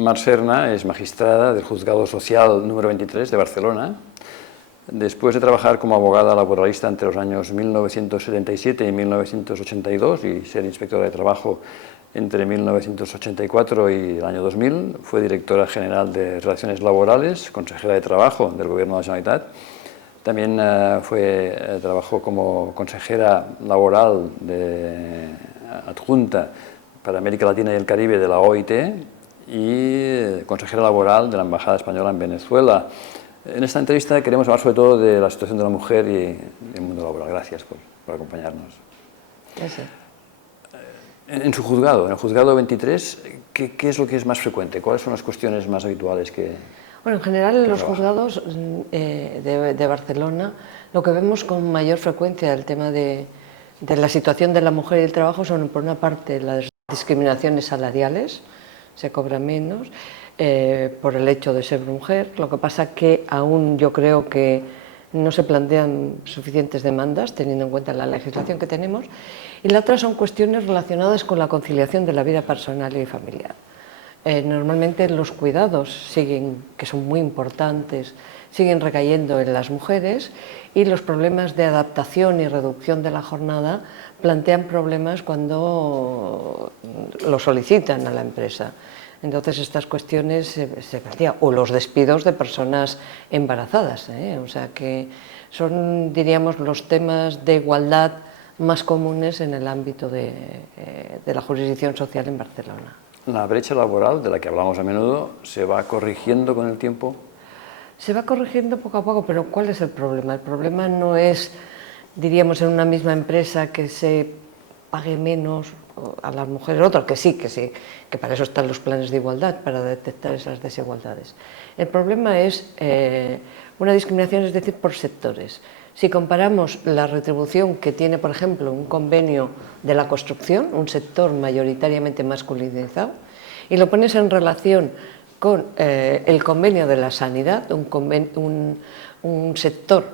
Mar Serna es magistrada del Juzgado Social número 23 de Barcelona. Después de trabajar como abogada laboralista entre los años 1977 y 1982 y ser inspectora de trabajo entre 1984 y el año 2000, fue directora general de Relaciones Laborales, consejera de Trabajo del Gobierno de la Generalitat. También trabajó como consejera laboral adjunta para América Latina y el Caribe de la OIT y consejera laboral de la Embajada Española en Venezuela. En esta entrevista queremos hablar sobre todo de la situación de la mujer y del mundo laboral. Gracias por acompañarnos. Gracias. En su juzgado, en el juzgado 23, ¿qué es lo que es más frecuente? ¿Cuáles son las cuestiones más habituales que...? Bueno, en general en los juzgados de Barcelona lo que vemos con mayor frecuencia el tema de la situación de la mujer y el trabajo son, por una parte, las discriminaciones salariales, se cobra menos por el hecho de ser mujer. Lo que pasa que aún yo creo que no se plantean suficientes demandas teniendo en cuenta la legislación que tenemos, y la otra son cuestiones relacionadas con la conciliación de la vida personal y familiar. Normalmente los cuidados que son muy importantes, siguen recayendo en las mujeres, y los problemas de adaptación y reducción de la jornada plantean problemas cuando lo solicitan a la empresa. Entonces estas cuestiones se plantean, o los despidos de personas embarazadas, o sea que son, diríamos, los temas de igualdad más comunes en el ámbito de la jurisdicción social en Barcelona. ¿La brecha laboral, de la que hablamos a menudo, se va corrigiendo con el tiempo? Se va corrigiendo poco a poco, pero ¿cuál es el problema? El problema no es, diríamos, en una misma empresa que se pague menos a las mujeres, otra que sí, que para eso están los planes de igualdad, para detectar esas desigualdades. El problema es una discriminación, es decir, por sectores. Si comparamos la retribución que tiene, por ejemplo, un convenio de la construcción, un sector mayoritariamente masculinizado, y lo pones en relación con el convenio de la sanidad, un sector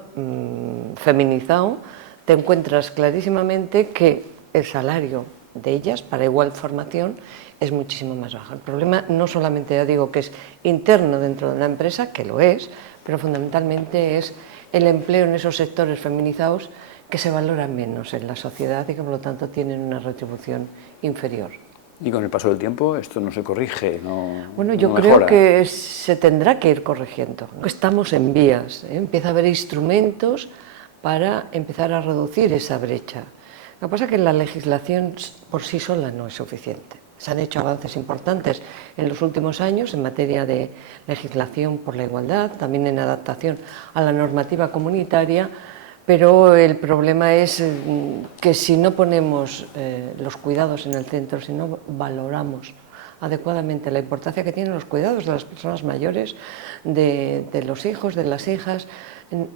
feminizado, te encuentras clarísimamente que el salario de ellas, para igual formación, es muchísimo más bajo. El problema no solamente, ya digo, que es interno dentro de la empresa, que lo es, pero fundamentalmente es el empleo en esos sectores feminizados que se valoran menos en la sociedad y que por lo tanto tienen una retribución inferior. ¿Y con el paso del tiempo esto no se corrige? Bueno, yo creo que se tendrá que ir corrigiendo. Estamos en vías, empieza a haber instrumentos para empezar a reducir esa brecha. Lo que pasa es que la legislación por sí sola no es suficiente. Se han hecho avances importantes en los últimos años en materia de legislación por la igualdad, también en adaptación a la normativa comunitaria, pero el problema es que si no ponemos los cuidados en el centro, si no valoramos adecuadamente la importancia que tienen los cuidados de las personas mayores, de los hijos, de las hijas,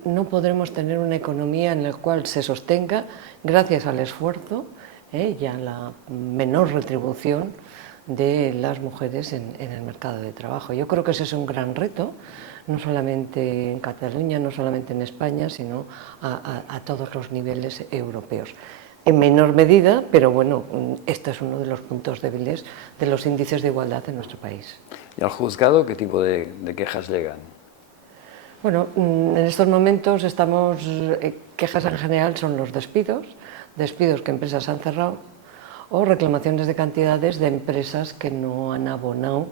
no podremos tener una economía en la cual se sostenga gracias al esfuerzo y a la menor retribución de las mujeres en el mercado de trabajo. Yo creo que ese es un gran reto, no solamente en Cataluña, no solamente en España, sino a todos los niveles europeos. En menor medida, pero bueno, este es uno de los puntos débiles de los índices de igualdad en nuestro país. ¿Y al juzgado qué tipo de quejas llegan? Bueno, en estos momentos quejas en general son los despidos que empresas han cerrado, o reclamaciones de cantidades de empresas que no han abonado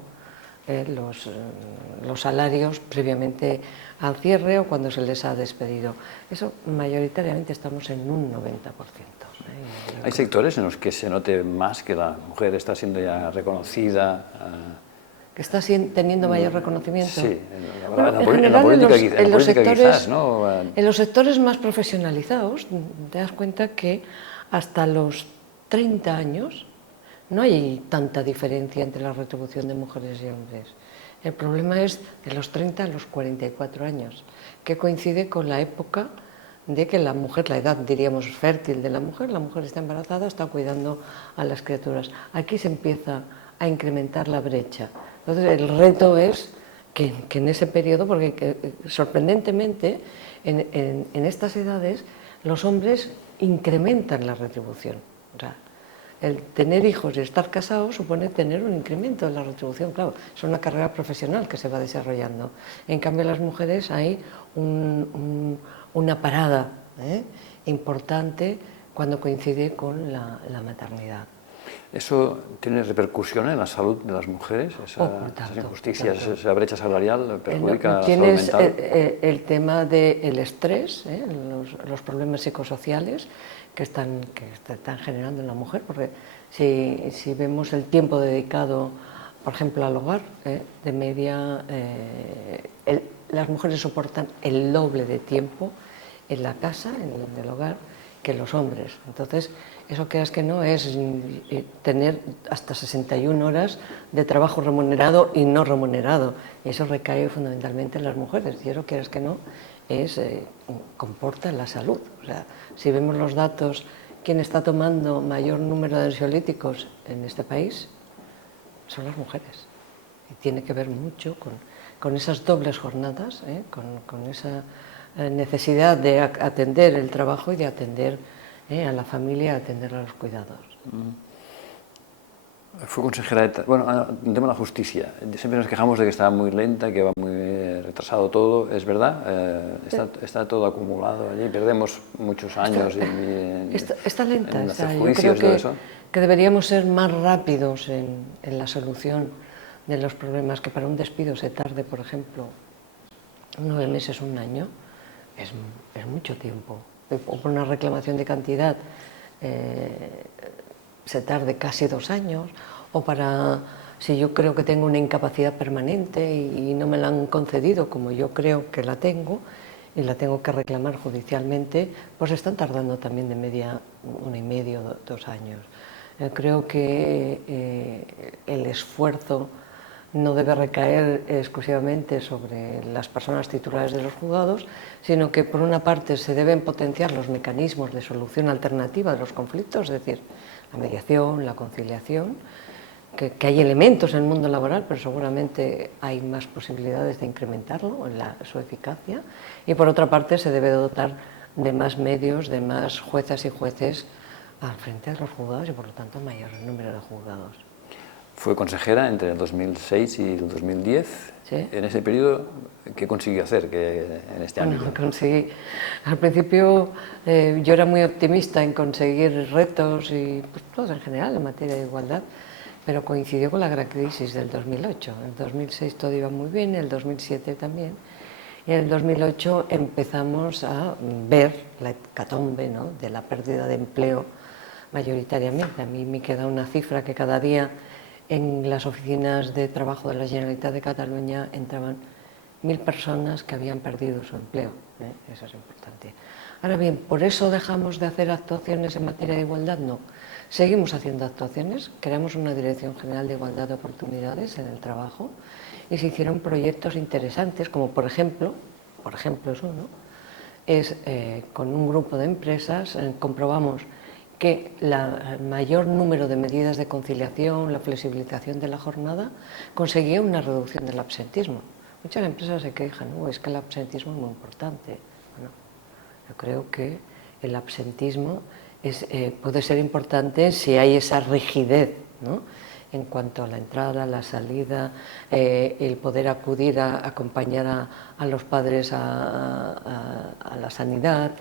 los salarios previamente al cierre o cuando se les ha despedido. Eso mayoritariamente estamos en un 90%. ¿Hay sectores en los que se note más que la mujer está siendo ya reconocida? ¿Que está teniendo mayor reconocimiento? Sí, en la política quizás, ¿no? En los sectores más profesionalizados te das cuenta que hasta los 30 años no hay tanta diferencia entre la retribución de mujeres y hombres. El problema es de los 30 a los 44 años, que coincide con la época de que la mujer, la edad, diríamos, fértil de la mujer está embarazada, está cuidando a las criaturas. Aquí se empieza a incrementar la brecha. Entonces, el reto es que en ese periodo, porque sorprendentemente, en estas edades, los hombres incrementan la retribución. O sea, el tener hijos y estar casado supone tener un incremento en la retribución, claro, es una carrera profesional que se va desarrollando. En cambio, las mujeres hay una parada importante cuando coincide con la maternidad. ¿Eso tiene repercusión en la salud de las mujeres? Esas injusticias, esa brecha salarial perjudica la salud mental? Tienes el tema del estrés, los problemas psicosociales que están generando en la mujer, porque si vemos el tiempo dedicado, por ejemplo, al hogar, de media, las mujeres soportan el doble de tiempo en la casa, en el hogar, que los hombres. Entonces, eso que no es tener hasta 61 horas de trabajo remunerado y no remunerado. Y eso recae fundamentalmente en las mujeres. Y eso que no comporta la salud. O sea, si vemos los datos, ¿quién está tomando mayor número de ansiolíticos en este país? Son las mujeres. Y tiene que ver mucho con esas dobles jornadas, con esa necesidad de atender el trabajo y de atender a la familia, atender a los cuidados. Fue consejera de... Bueno, un tema de la justicia. Siempre nos quejamos de que está muy lenta, que va muy retrasado todo. ¿Es verdad? Está todo acumulado allí, perdemos muchos años está lenta. en hacer Yo juicios, creo todo eso. que deberíamos ser más rápidos en la solución de los problemas, que para un despido se tarde, por ejemplo, 9 meses, un año, es mucho tiempo. O por una reclamación de cantidad se tarde casi 2 años, o si yo creo que tengo una incapacidad permanente y no me la han concedido como yo creo que la tengo y la tengo que reclamar judicialmente, pues están tardando también de media 1 y medio, 2 años. Creo que el esfuerzo no debe recaer exclusivamente sobre las personas titulares de los juzgados, sino que por una parte se deben potenciar los mecanismos de solución alternativa de los conflictos, es decir, la mediación, la conciliación, que hay elementos en el mundo laboral, pero seguramente hay más posibilidades de incrementarlo en su eficacia, y por otra parte se debe dotar de más medios, de más juezas y jueces al frente de los juzgados y por lo tanto mayor número de juzgados. Fue consejera entre el 2006 y el 2010. ¿Sí? En ese periodo, ¿qué consiguió hacer en este ámbito? Conseguí. Al principio yo era muy optimista en conseguir retos y pues, todos en general en materia de igualdad, pero coincidió con la gran crisis del 2008. En el 2006 todo iba muy bien, en el 2007 también. Y en el 2008 empezamos a ver la hecatombe, ¿no?, de la pérdida de empleo mayoritariamente. A mí me queda una cifra que cada día en las oficinas de trabajo de la Generalitat de Cataluña entraban 1000 personas que habían perdido su empleo. Eso es importante. Ahora bien, ¿por eso dejamos de hacer actuaciones en materia de igualdad? No. Seguimos haciendo actuaciones, creamos una Dirección General de Igualdad de Oportunidades en el trabajo y se hicieron proyectos interesantes, como por ejemplo es uno, con un grupo de empresas comprobamos que el mayor número de medidas de conciliación, la flexibilización de la jornada, conseguía una reducción del absentismo. Muchas empresas se quejan, es que el absentismo es muy importante. Bueno, yo creo que el absentismo puede ser importante si hay esa rigidez, ¿no?, en cuanto a la entrada, la salida, el poder acudir a acompañar a los padres a la sanidad.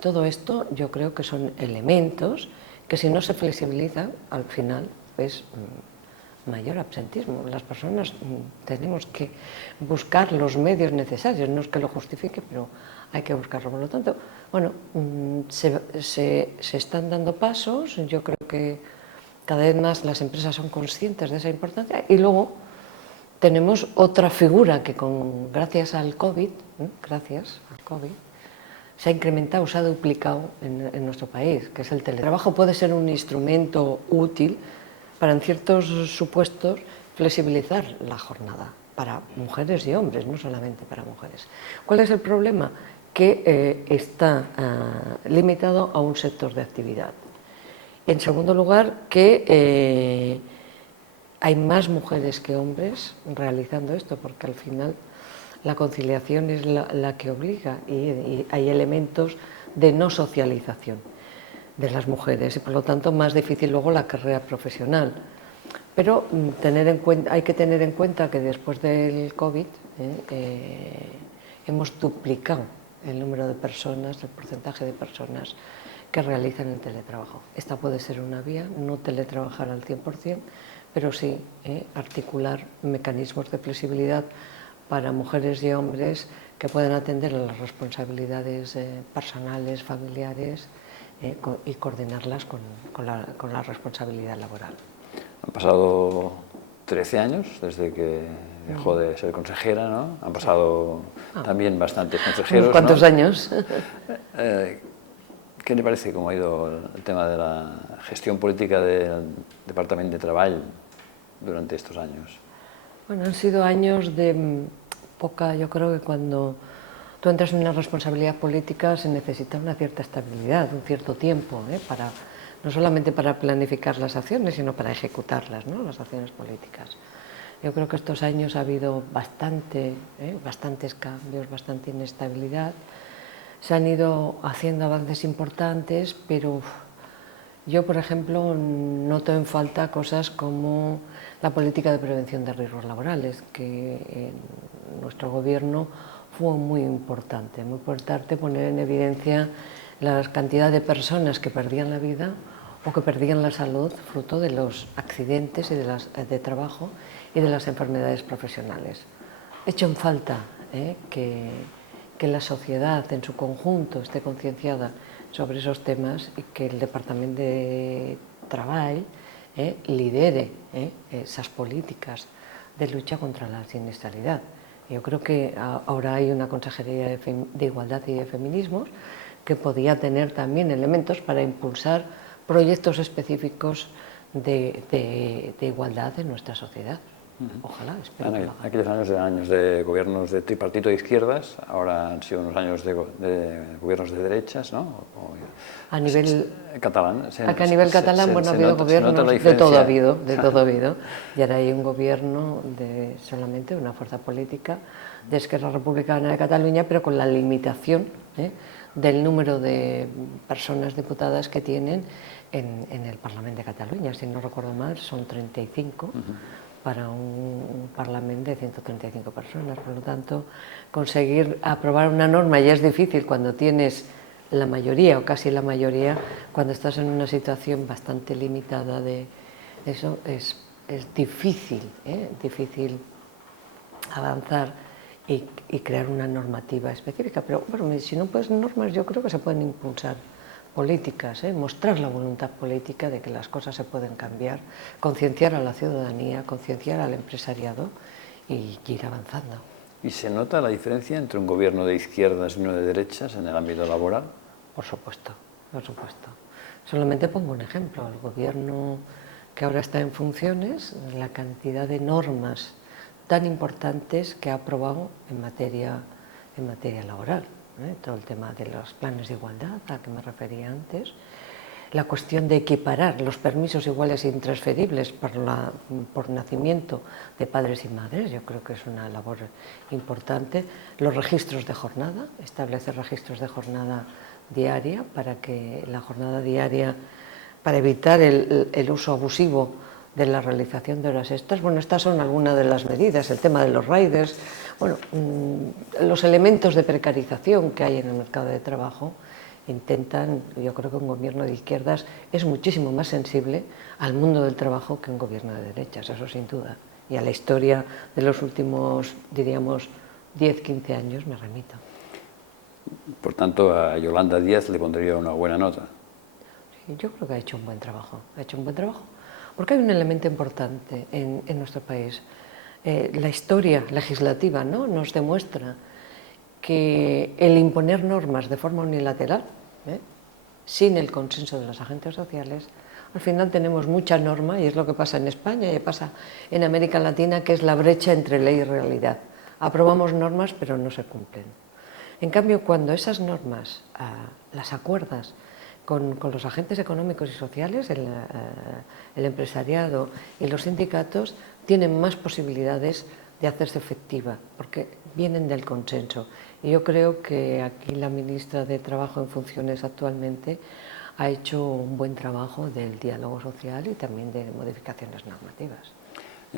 Todo esto yo creo que son elementos que si no se flexibilizan, al final es mayor absentismo. Las personas tenemos que buscar los medios necesarios, no es que lo justifique, pero hay que buscarlo. Por lo tanto, bueno, se están dando pasos, yo creo que cada vez más las empresas son conscientes de esa importancia y luego tenemos otra figura que gracias al COVID, se ha incrementado, se ha duplicado en nuestro país, que es el teletrabajo. Puede ser un instrumento útil para en ciertos supuestos flexibilizar la jornada para mujeres y hombres, no solamente para mujeres. ¿Cuál es el problema? Que está limitado a un sector de actividad. En segundo lugar, que hay más mujeres que hombres realizando esto, porque al final la conciliación es la que obliga y hay elementos de no socialización. de las mujeres y por lo tanto más difícil luego la carrera profesional. Pero hay que tener en cuenta que después del COVID hemos duplicado el número de personas, el porcentaje de personas que realizan el teletrabajo. Esta puede ser una vía, no teletrabajar al 100%, pero sí articular mecanismos de flexibilidad para mujeres y hombres que puedan atender a las responsabilidades personales, familiares y coordinarlas con la responsabilidad laboral. Han pasado 13 años desde que dejó de ser consejera, ¿no? Han pasado también bastantes consejeros. ¿Unos cuántos años? ¿Qué le parece cómo ha ido el tema de la gestión política del Departamento de Trabajo durante estos años? Bueno, han sido años de poca, yo creo que cuando tú entras en una responsabilidad política se necesita una cierta estabilidad, un cierto tiempo, no solamente para planificar las acciones, sino para ejecutarlas, ¿no? Las acciones políticas. Yo creo que estos años ha habido bastantes cambios, bastante inestabilidad. Se han ido haciendo avances importantes, pero yo, por ejemplo, noto en falta cosas como la política de prevención de riesgos laborales, que en nuestro gobierno fue muy importante poner en evidencia la cantidad de personas que perdían la vida o que perdían la salud fruto de los accidentes y de trabajo y de las enfermedades profesionales. He hecho en falta que la sociedad en su conjunto esté concienciada sobre esos temas y que el Departamento de Trabajo lidere esas políticas de lucha contra la siniestralidad. Yo creo que ahora hay una Consejería de Igualdad y de Feminismos que podía tener también elementos para impulsar proyectos específicos de igualdad en nuestra sociedad. Ojalá, espero que lo haga. Aquellos años de gobiernos de tripartito de izquierdas, ahora han sido unos años de gobiernos de derechas, ¿no? A nivel catalán. A nivel catalán, bueno, ha habido gobiernos, de todo ha habido, y ahora hay un gobierno de solamente una fuerza política de Esquerra Republicana de Cataluña, pero con la limitación del número de personas diputadas que tienen en el Parlamento de Cataluña. Si no recuerdo mal, son 35 para un Parlamento de 135 personas. Por lo tanto, conseguir aprobar una norma ya es difícil cuando tienes la mayoría o casi la mayoría, cuando estás en una situación bastante limitada de eso, es difícil avanzar y crear una normativa específica. Pero bueno, si no puedes normas, yo creo que se pueden impulsar políticas, mostrar la voluntad política de que las cosas se pueden cambiar, concienciar a la ciudadanía, concienciar al empresariado y ir avanzando. ¿Y se nota la diferencia entre un gobierno de izquierdas y uno de derechas en el ámbito laboral? Por supuesto, por supuesto. Solamente pongo un ejemplo. El gobierno que ahora está en funciones, la cantidad de normas tan importantes que ha aprobado en materia laboral. Todo el tema de los planes de igualdad, a que me refería antes, la cuestión de equiparar los permisos iguales e intransferibles por nacimiento de padres y madres, yo creo que es una labor importante. Los registros de jornada, establecer registros de jornada diaria para que la jornada diaria, para evitar el uso abusivo de la realización de horas extras. Bueno, estas son algunas de las medidas, el tema de los riders, bueno, los elementos de precarización que hay en el mercado de trabajo intentan, yo creo que un gobierno de izquierdas es muchísimo más sensible al mundo del trabajo que un gobierno de derechas, eso sin duda. Y a la historia de los últimos, diríamos, 10-15 años me remito. Por tanto, a Yolanda Díaz le pondría una buena nota. Sí, yo creo que ha hecho un buen trabajo, porque hay un elemento importante en nuestro país. La historia legislativa, ¿no?, nos demuestra que el imponer normas de forma unilateral, sin el consenso de los agentes sociales, al final tenemos mucha norma, y es lo que pasa en España y pasa en América Latina, que es la brecha entre ley y realidad. Aprobamos normas, pero no se cumplen. En cambio, cuando esas normas las acuerdas con los agentes económicos y sociales, el empresariado y los sindicatos, tienen más posibilidades de hacerse efectiva, porque vienen del consenso. Y yo creo que aquí la ministra de Trabajo en funciones actualmente ha hecho un buen trabajo del diálogo social y también de modificaciones normativas.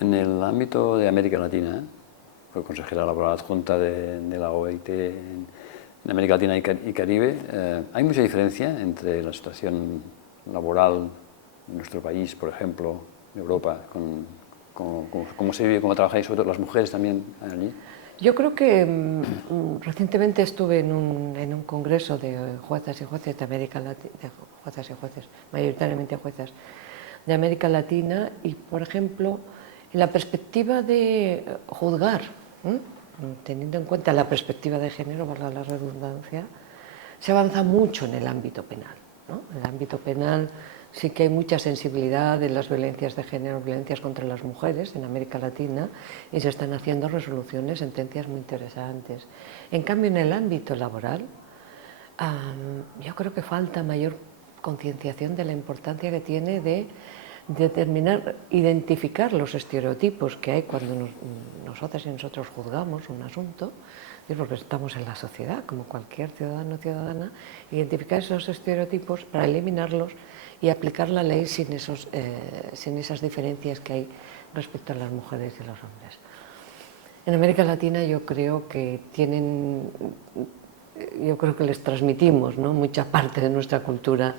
En el ámbito de América Latina, fue consejera laboral adjunta de la OIT en América Latina y Caribe, ¿hay mucha diferencia entre la situación laboral en nuestro país, por ejemplo, en Europa, cómo se vive, cómo trabajáis, sobre todo las mujeres también allí? Yo creo que recientemente estuve en un congreso de juezas y jueces de América Latina, juezas y jueces, mayoritariamente juezas de América Latina, y por ejemplo, en la perspectiva de juzgar, teniendo en cuenta la perspectiva de género, valga la redundancia, se avanza mucho en el ámbito penal, ¿no? En el ámbito penal sí que hay mucha sensibilidad de las violencias de género, violencias contra las mujeres en América Latina, y se están haciendo resoluciones, sentencias muy interesantes. En cambio, en el ámbito laboral, yo creo que falta mayor concienciación de la importancia que tiene de determinar, identificar los estereotipos que hay cuando nosotras y nosotros juzgamos un asunto, porque estamos en la sociedad, como cualquier ciudadano o ciudadana, identificar esos estereotipos para eliminarlos y aplicar la ley sin esas diferencias que hay respecto a las mujeres y los hombres. En América Latina yo creo que les transmitimos, ¿no?, mucha parte de nuestra cultura,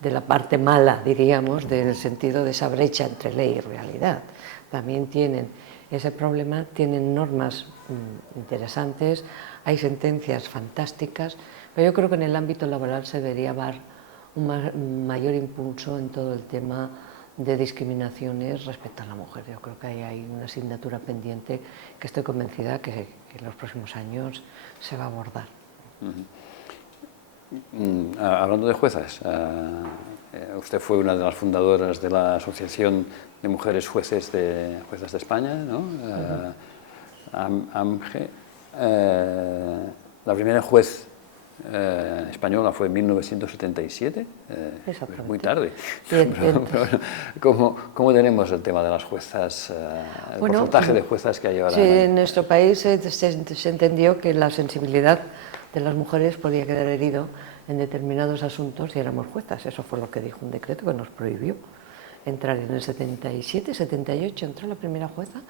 de la parte mala, diríamos, del sentido de esa brecha entre ley y realidad. También tienen ese problema, tienen normas interesantes, hay sentencias fantásticas, pero yo creo que en el ámbito laboral se debería dar un mayor impulso en todo el tema de discriminaciones respecto a la mujer. Yo creo que ahí hay una asignatura pendiente que estoy convencida que en los próximos años se va a abordar. Hablando de juezas, usted fue una de las fundadoras de la Asociación de Mujeres Juezas de España, ¿no? AMGE. La primera juez española fue en 1977, muy tarde. ¿Cómo tenemos el tema de las juezas, el porcentaje de juezas que hay ahora? Sí, en nuestro país se entendió que la sensibilidad de las mujeres podía quedar herido en determinados asuntos si éramos juezas. Eso fue lo que dijo un decreto que nos prohibió entrar. En el 77, 78 entró la primera jueza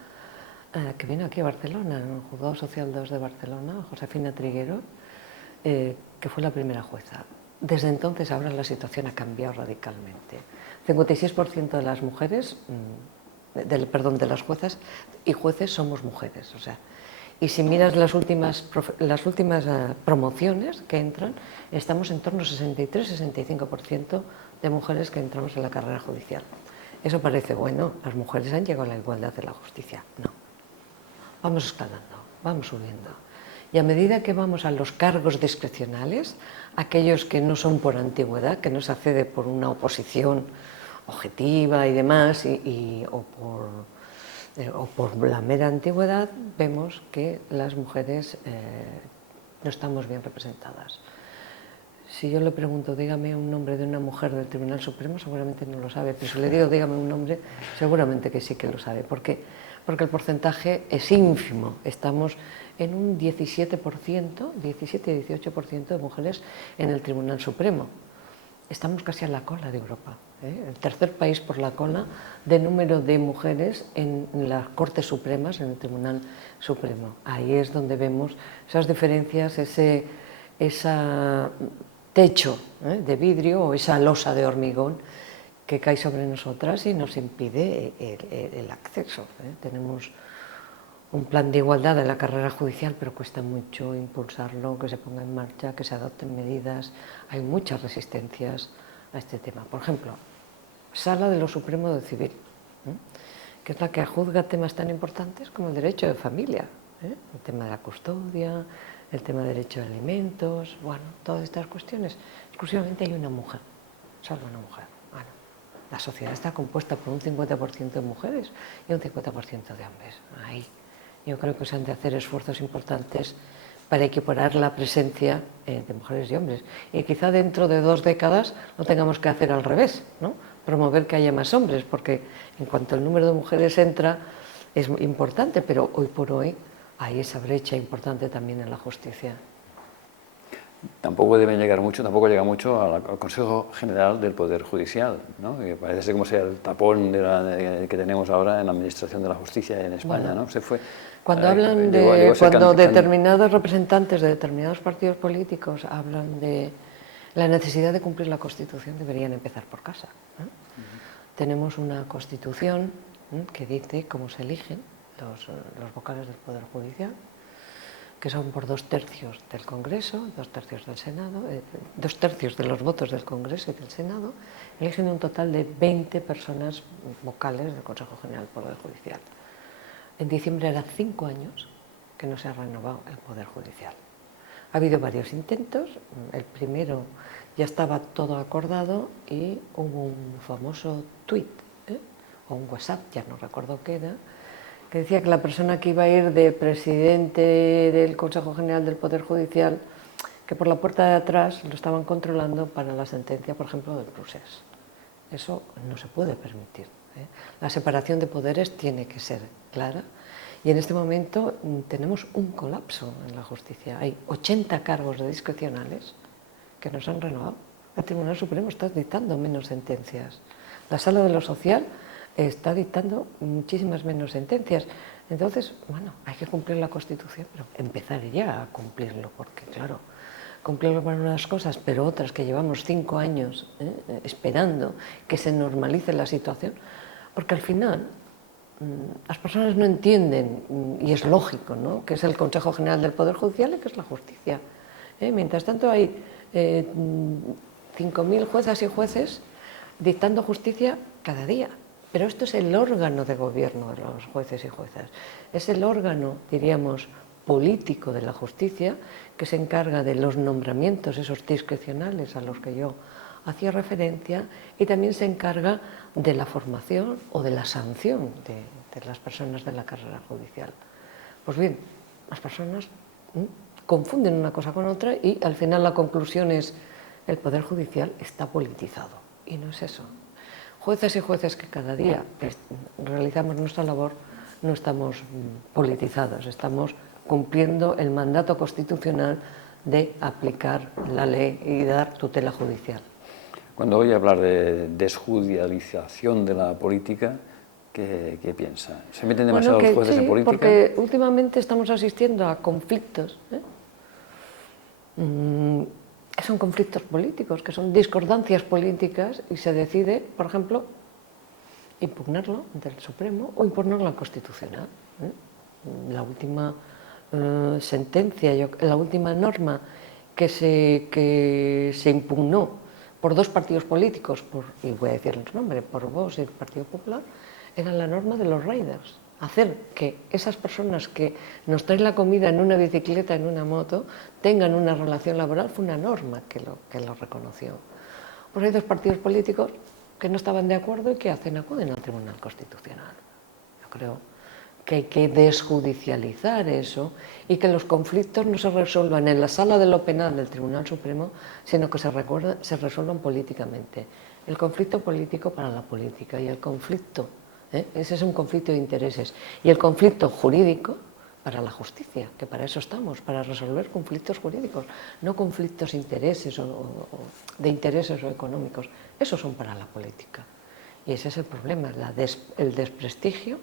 que vino aquí a Barcelona, en el Juzgado Social 2 de Barcelona, Josefina Triguero, que fue la primera jueza. Desde entonces ahora la situación ha cambiado radicalmente. 56% de las mujeres, de las juezas y jueces somos mujeres. O sea, y si miras las últimas promociones que entran, estamos en torno al 63-65% de mujeres que entramos en la carrera judicial. Eso parece bueno, las mujeres han llegado a la igualdad de la justicia. No. Vamos escalando, vamos subiendo. Y a medida que vamos a los cargos discrecionales, aquellos que no son por antigüedad, que no se accede por una oposición objetiva y demás, o por la mera antigüedad, vemos que las mujeres no estamos bien representadas. Si yo le pregunto, dígame un nombre de una mujer del Tribunal Supremo, seguramente no lo sabe, pero si le digo, dígame un nombre, seguramente que sí que lo sabe. ¿Por qué? Porque el porcentaje es ínfimo. Estamos en un 17-18% de mujeres en el Tribunal Supremo. Estamos casi a la cola de Europa, el tercer país por la cola de número de mujeres en las Cortes Supremas, en el Tribunal Supremo. Ahí es donde vemos esas diferencias, ese techo de vidrio o esa losa de hormigón que cae sobre nosotras y nos impide el acceso. Tenemos un plan de igualdad en la carrera judicial, pero cuesta mucho impulsarlo, que se ponga en marcha, que se adopten medidas. Hay muchas resistencias a este tema. Por ejemplo, Sala de lo Supremo de Civil, que es la que juzga temas tan importantes como el derecho de familia, el tema de la custodia, el tema de derecho de alimentos, bueno, todas estas cuestiones. Exclusivamente hay una mujer, solo una mujer. Bueno, la sociedad está compuesta por un 50% de mujeres y un 50% de hombres. Ahí yo creo que se han de hacer esfuerzos importantes para equiparar la presencia de mujeres y hombres. Y quizá dentro de 2 décadas lo tengamos que hacer al revés, ¿no? Promover que haya más hombres, porque en cuanto el número de mujeres entra es importante, pero hoy por hoy hay esa brecha importante también en la justicia. tampoco deben llegar mucho, tampoco llega mucho al Consejo General del Poder Judicial, ¿no? Que parece ser como sea el tapón que tenemos ahora en la administración de la justicia en España, bueno, ¿no? Se fue, cuando hablan de, cuando determinados representantes de determinados partidos políticos hablan de la necesidad de cumplir la Constitución, deberían empezar por casa, ¿no? Tenemos una Constitución que dice cómo se eligen los vocales del Poder Judicial, que son por 2/3 del Congreso, 2/3 del Senado, 2/3 de los votos del Congreso y del Senado, eligen un total de 20 personas vocales del Consejo General del Poder Judicial. En diciembre eran 5 años que no se ha renovado el Poder Judicial. Ha habido varios intentos, el primero ya estaba todo acordado y hubo un famoso tuit, o un WhatsApp, ya no recuerdo qué era, que decía que la persona que iba a ir de presidente del Consejo General del Poder Judicial, que por la puerta de atrás lo estaban controlando para la sentencia, por ejemplo, del procés. Eso no se puede permitir, ¿eh? La separación de poderes tiene que ser clara y en este momento tenemos un colapso en la justicia. Hay 80 cargos de discrecionales que no se han renovado. El Tribunal Supremo está dictando menos sentencias. La Sala de lo Social está dictando muchísimas menos sentencias. Entonces, bueno, hay que cumplir la Constitución, pero empezar ya a cumplirlo, porque claro, cumplirlo para unas cosas, pero otras que llevamos 5 años esperando que se normalice la situación, porque al final las personas no entienden, y es lógico, ¿no?, que es el Consejo General del Poder Judicial y que es la justicia. Mientras tanto hay 5.000 juezas y jueces dictando justicia cada día. Pero esto es el órgano de gobierno de los jueces y juezas. Es el órgano, diríamos, político de la justicia que se encarga de los nombramientos, esos discrecionales a los que yo hacía referencia, y también se encarga de la formación o de la sanción de las personas de la carrera judicial. Pues bien, las personas confunden una cosa con otra y al final la conclusión es el Poder Judicial está politizado, y no es eso. Jueces y jueces que cada día realizamos nuestra labor no estamos politizados, estamos cumpliendo el mandato constitucional de aplicar la ley y dar tutela judicial. Cuando oye hablar de desjudicialización de la política, ¿qué piensa? ¿Se meten demasiado los jueces en política? Porque últimamente estamos asistiendo a conflictos, son conflictos políticos, que son discordancias políticas y se decide, por ejemplo, impugnarlo ante el Supremo o impugnarlo al Constitucional. La última sentencia, la última norma que se impugnó por 2 partidos políticos, y voy a decir los nombres, por Vox y el Partido Popular, era la norma de los riders. Hacer que esas personas que nos traen la comida en una bicicleta, en una moto, tengan una relación laboral, fue una norma que lo reconoció. Pues hay 2 partidos políticos que no estaban de acuerdo y que acuden al Tribunal Constitucional. Yo creo que hay que desjudicializar eso y que los conflictos no se resuelvan en la sala de lo penal del Tribunal Supremo, sino que se resuelvan políticamente. El conflicto político para la política y el conflicto, ese es un conflicto de intereses, y el conflicto jurídico para la justicia, que para eso estamos, para resolver conflictos jurídicos, no conflictos de intereses o económicos. Esos son para la política. Y ese es el problema, el desprestigio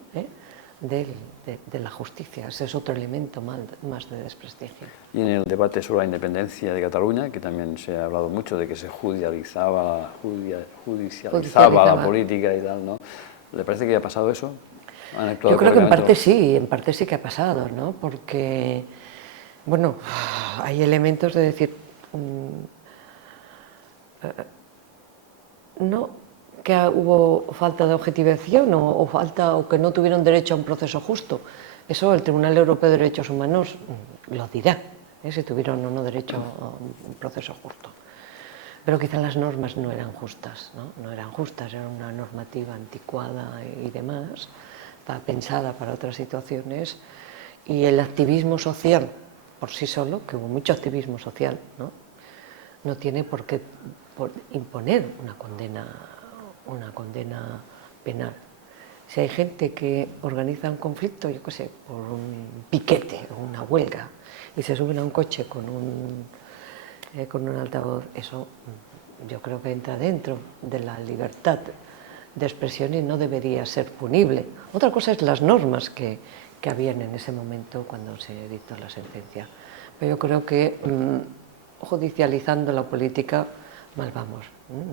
de la justicia. Ese es otro elemento más de desprestigio. Y en el debate sobre la independencia de Cataluña, que también se ha hablado mucho de que se judicializaba la política y tal, ¿no? ¿Le parece que ha pasado eso? Yo creo que en parte sí que ha pasado, ¿no? Porque, bueno, hay elementos de decir, no que hubo falta de objetivación o que no tuvieron derecho a un proceso justo. Eso el Tribunal Europeo de Derechos Humanos lo dirá, si tuvieron o no derecho a un proceso justo. Pero quizá las normas no eran justas, no eran justas, era una normativa anticuada y demás, estaba pensada para otras situaciones, y el activismo social por sí solo, que hubo mucho activismo social, no tiene por qué imponer una condena penal. Si hay gente que organiza un conflicto, yo qué sé, por un piquete o una huelga, y se suben a un coche con un con un altavoz, eso yo creo que entra dentro de la libertad de expresión y no debería ser punible. Otra cosa es las normas que habían en ese momento cuando se dictó la sentencia. Pero yo creo que judicializando la política mal vamos,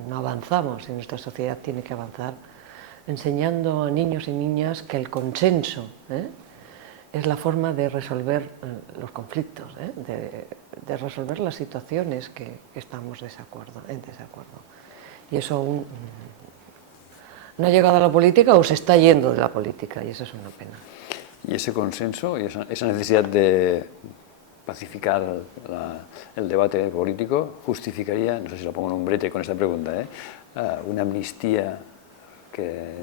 no avanzamos y nuestra sociedad tiene que avanzar enseñando a niños y niñas que el consenso es la forma de resolver los conflictos, de resolver las situaciones que estamos en desacuerdo. Y eso aún no ha llegado a la política o se está yendo de la política, y eso es una pena. Y ese consenso y esa necesidad de pacificar el debate político justificaría, no sé si lo pongo en un brete con esta pregunta, una amnistía que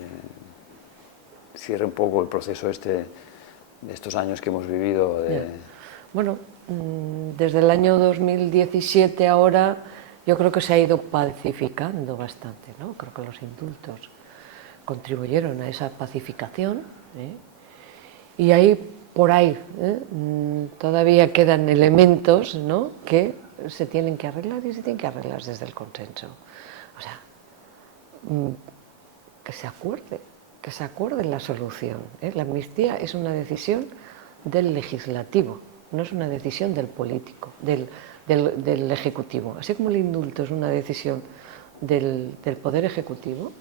cierre un poco el proceso de estos años que hemos vivido. Bueno, desde el año 2017 ahora yo creo que se ha ido pacificando bastante, ¿no? Creo que los indultos contribuyeron a esa pacificación, y ahí, por ahí, todavía quedan elementos, ¿no?, que se tienen que arreglar y se tienen que arreglar desde el consenso. O sea, que se acuerde la solución. La amnistía es una decisión del legislativo, no es una decisión del político, del ejecutivo. Así como el indulto es una decisión del poder ejecutivo,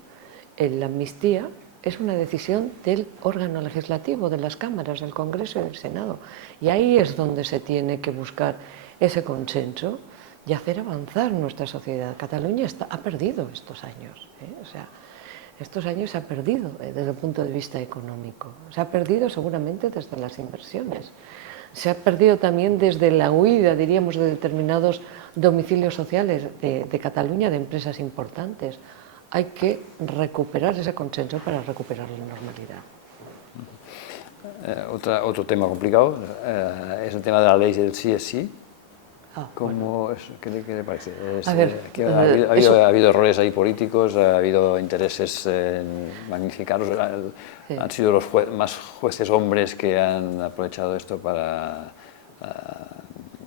la amnistía es una decisión del órgano legislativo, de las cámaras, del Congreso y del Senado. Y ahí es donde se tiene que buscar ese consenso y hacer avanzar nuestra sociedad. Cataluña ha perdido estos años, o sea, estos años se ha perdido desde el punto de vista económico. Se ha perdido seguramente desde las inversiones. Se ha perdido también desde la huida, diríamos, de determinados domicilios sociales de Cataluña, de empresas importantes. Hay que recuperar ese consenso para recuperar la normalidad. Otro tema complicado es el tema de la ley del sí es sí. ¿Qué le parece? Ha habido errores ahí políticos, ha habido intereses en magnificarlos. Sí. Han sido los más jueces hombres que han aprovechado esto para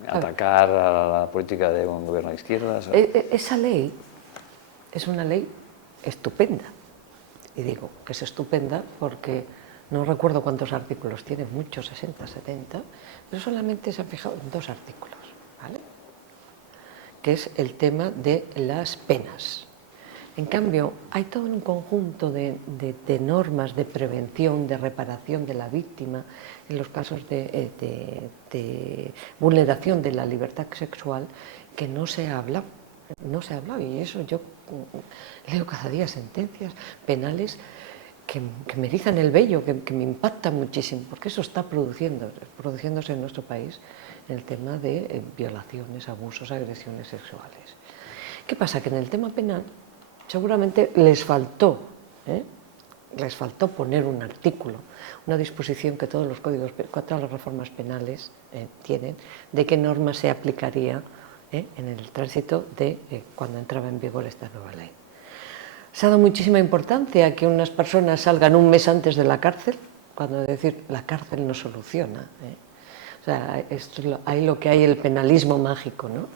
atacar a la política de un gobierno de izquierdas. Esa ley es una ley estupenda. Y digo que es estupenda porque no recuerdo cuántos artículos tiene, muchos, 60, 70, pero solamente se han fijado en 2 artículos. ¿Vale? Que es el tema de las penas. En cambio, hay todo un conjunto de normas de prevención, de reparación de la víctima en los casos de vulneración de la libertad sexual que no se habla. No se ha hablado, y eso yo leo cada día sentencias penales que me erizan el vello, que me impactan muchísimo, porque eso está produciéndose en nuestro país en el tema de violaciones, abusos, agresiones sexuales. ¿Qué pasa? Que en el tema penal seguramente les faltó poner un artículo, una disposición que todos los códigos, todas las reformas penales tienen, de qué norma se aplicaría en el tránsito de cuando entraba en vigor esta nueva ley. Se ha dado muchísima importancia a que unas personas salgan un mes antes de la cárcel, cuando decir la cárcel no soluciona. O sea, hay lo que hay el penalismo mágico, ¿no?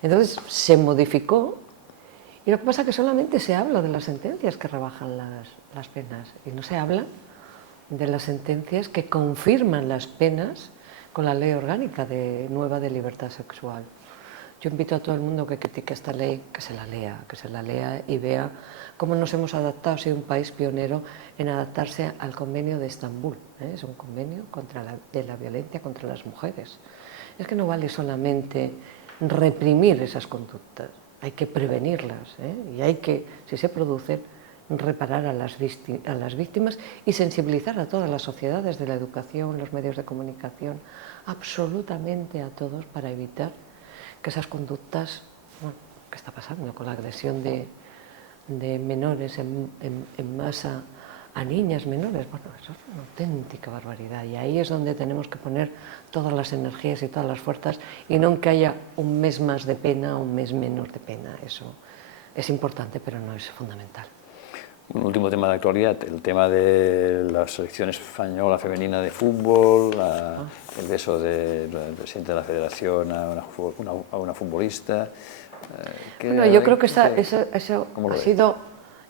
Entonces se modificó, y lo que pasa es que solamente se habla de las sentencias que rebajan las penas, y no se habla de las sentencias que confirman las penas con la ley orgánica nueva de libertad sexual. Yo invito a todo el mundo que critique esta ley que se la lea y vea cómo nos hemos adaptado, ha sido un país pionero en adaptarse al convenio de Estambul. Es un convenio de la violencia contra las mujeres. Es que no vale solamente reprimir esas conductas, hay que prevenirlas, y hay que, si se producen, reparar a las víctimas y sensibilizar a todas las sociedades de la educación, los medios de comunicación, absolutamente a todos, para evitar que esas conductas, bueno, ¿qué está pasando con la agresión de menores en masa a niñas menores? Bueno, eso es una auténtica barbaridad, y ahí es donde tenemos que poner todas las energías y todas las fuerzas, y no que haya un mes más de pena o un mes menos de pena. Eso es importante, pero no es fundamental. Un último tema de actualidad, el tema de la selección española femenina de fútbol, el beso del presidente de la federación a una futbolista. Bueno, yo creo que eso ha sido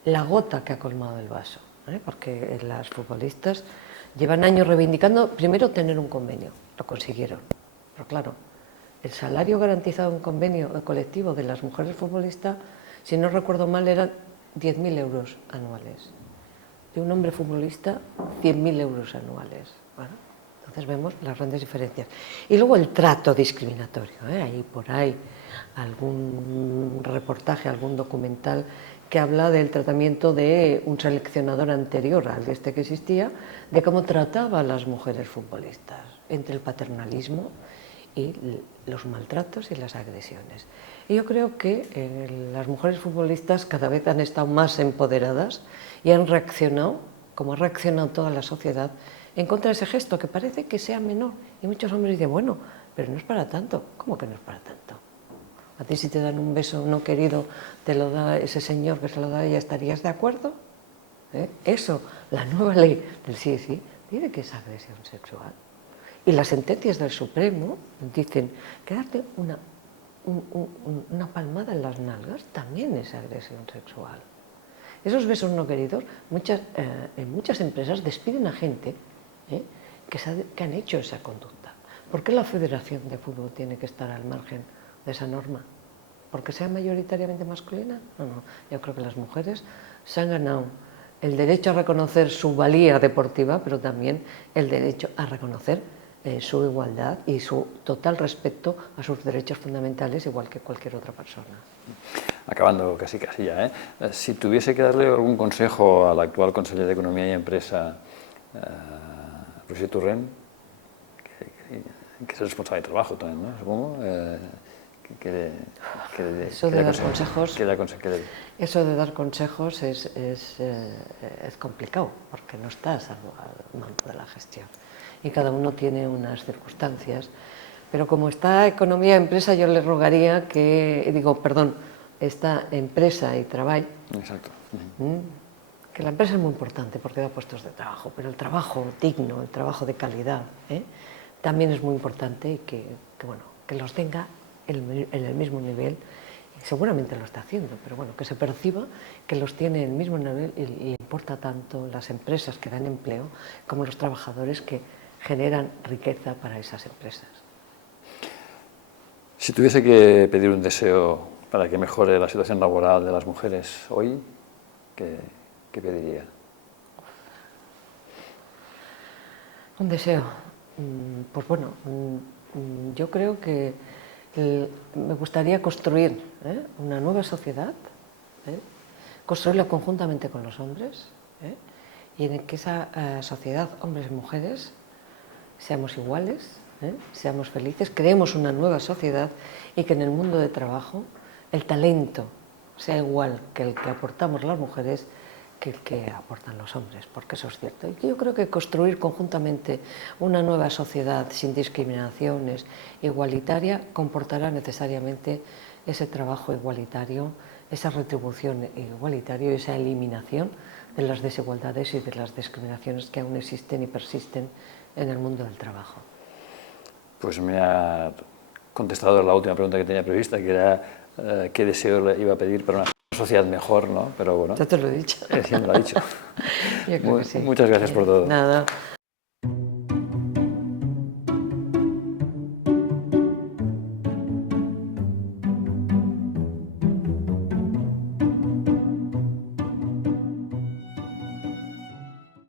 la gota que ha colmado el vaso, porque las futbolistas llevan años reivindicando, primero, tener un convenio, lo consiguieron, pero claro, el salario garantizado en un convenio colectivo de las mujeres futbolistas, si no recuerdo mal, eran 10.000 euros anuales. De un hombre futbolista, 100.000 euros anuales. Bueno, entonces vemos las grandes diferencias. Y luego el trato discriminatorio. Ahí por ahí algún reportaje, algún documental que habla del tratamiento de un seleccionador anterior al este que existía, de cómo trataba a las mujeres futbolistas, entre el paternalismo y los maltratos y las agresiones. Y yo creo que las mujeres futbolistas cada vez han estado más empoderadas y han reaccionado, como ha reaccionado toda la sociedad, en contra de ese gesto que parece que sea menor. Y muchos hombres dicen, bueno, pero no es para tanto. ¿Cómo que no es para tanto? A ti si te dan un beso no querido, te lo da ese señor que se lo da a ella, ¿estarías de acuerdo? Eso, la nueva ley del sí, dice que es agresión sexual. Y las sentencias del Supremo dicen que darte una palmada en las nalgas también es agresión sexual. Esos besos no queridos, en muchas empresas despiden a gente que han hecho esa conducta. ¿Por qué la Federación de Fútbol tiene que estar al margen de esa norma? ¿Porque sea mayoritariamente masculina? No, yo creo que las mujeres se han ganado el derecho a reconocer su valía deportiva, pero también el derecho a reconocer su igualdad y su total respeto a sus derechos fundamentales, igual que cualquier otra persona. Acabando casi ya, si tuviese que darle algún consejo al actual conseller de Economía y Empresa, Roger Torrent, que es responsable de trabajo también, ¿no? Supongo. Eso de dar consejos, eso de dar consejos es complicado, porque no estás al mando de la gestión y cada uno tiene unas circunstancias, pero como está Economía y Empresa, yo le rogaría esta Empresa y Treball. Exacto. Que la empresa es muy importante porque da puestos de trabajo, pero el trabajo digno, el trabajo de calidad, también es muy importante y que los tenga en el mismo nivel. Seguramente lo está haciendo, pero bueno, que se perciba que los tiene en el mismo nivel y importa tanto las empresas que dan empleo como los trabajadores que generan riqueza para esas empresas. Si tuviese que pedir un deseo para que mejore la situación laboral de las mujeres hoy, ¿qué pediría? Un deseo. Pues bueno, yo creo que me gustaría construir una nueva sociedad, construirla conjuntamente con los hombres, y en que esa sociedad, hombres y mujeres, seamos iguales, seamos felices, creemos una nueva sociedad y que en el mundo de trabajo el talento sea igual que el que aportamos las mujeres que el que aportan los hombres, porque eso es cierto. Y yo creo que construir conjuntamente una nueva sociedad sin discriminaciones, igualitaria, comportará necesariamente ese trabajo igualitario, esa retribución igualitaria y esa eliminación de las desigualdades y de las discriminaciones que aún existen y persisten en el mundo del trabajo. Pues me ha contestado la última pregunta que tenía prevista, que era qué deseo le iba a pedir para una sociedad mejor, ¿no? Pero bueno. Ya te lo he dicho. Sí, me lo ha dicho. Yo creo que sí. Muchas gracias por todo. Nada.